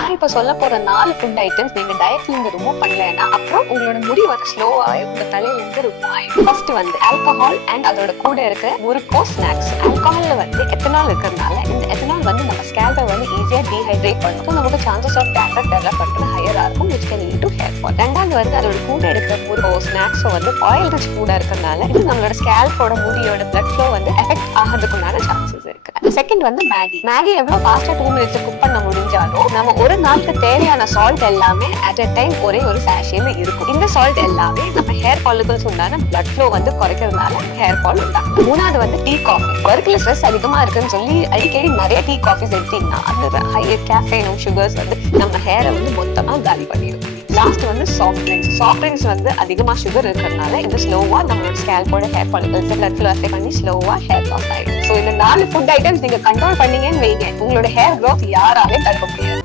நான் இப்ப சொல்ல போற 4 ஃபுட் ஐட்டம்ஸ் நீங்க டயட்ல இருந்து ரிமூவ் பண்ணலன்னா அப்புறம் உங்களோட முடி வந்து ஸ்லோவாவே உங்க தலையில இருந்து ரிமூவ் ஆயிடும். ஃபர்ஸ்ட் வந்து ஆல்கஹால் அண்ட் அதோட கூட இருக்க முறுக்கோ ஸ்நாக்ஸ். ஆல்கஹால்ல வந்து எத்தனால் இருக்கிறதுனால இந்த எத்தனால் வந்து நம்ம ஸ்கேல்பை வந்து ஈஸியா டீஹைட்ரேட் பண்ணும். நமக்கு சான்சஸ் ஆஃப் டேண்ட்ரஃப் டெவலப் பண்றது ஹையரா இருக்கும், which can lead to hair fall. ரெண்டாவது வந்து அதோட கூட இருக்கிற முறுக்கோ ஸ்நாக்ஸோ வந்து ஆயில் ரிச் ஃபுட்டா இருக்கிறதுனால இது நம்மளோட ஸ்கேல்போட முடியோட பிளட் ஃப்ளோ வந்து எஃபெக்ட் ஆகிறதுக்குண்டான சான்சஸ் இருக்கு. செகண்ட் வந்து மேகி எவ்வளவு ஃபாஸ்டா 2 மினிட்ஸ் குக் பண்ண முடிஞ்சாலும் நம்ம ஒரு நாளுக்கு தேவையான சால்ட் எல்லாமே அட் அ டைம் ஒரே ஒரு சாஷேல இருக்கும். இந்த சால்ட் எல்லாமே நம்ம ஹேர் ஃபாலிகல்ஸ் உண்டான பிளட் ஃப்ளோ வந்து குறைக்கிறதுனால ஹேர் ஃபால் உண்டாகும். மூணாவது வந்து டீ காஃபி. ஒர்க்ல ஸ்ட்ரெஸ் அதிகமா இருக்குன்னு சொல்லி அடிக்கடி நிறைய டீ காஃபிஸ் எடுத்தீங்கன்னா அந்த ஹையர் கேஃபைனும் சுகர்ஸ் வந்து நம்ம ஹேரை வந்து மொத்தமா காலி பண்ணிடும். லாஸ்ட் வந்து சாஃப்ட் ட்ரிங்க்ஸ் வந்து அதிகமா சுகர் இருக்கிறதுனால இது ஸ்லோவா நம்மளோட ஸ்கேல்போட hair follicles blood flow affect பண்ணி ஸ்லோவா ஹேர் லாஸ் ஆயிடும். சோ இந்த 4 ஃபுட் ஐட்டம்ஸ் நீங்க கண்ட்ரோல் பண்ணீங்கன்னு வைங்க, உங்களோட ஹேர் க்ரோத் யாராலையும் தடுக்க முடியாது.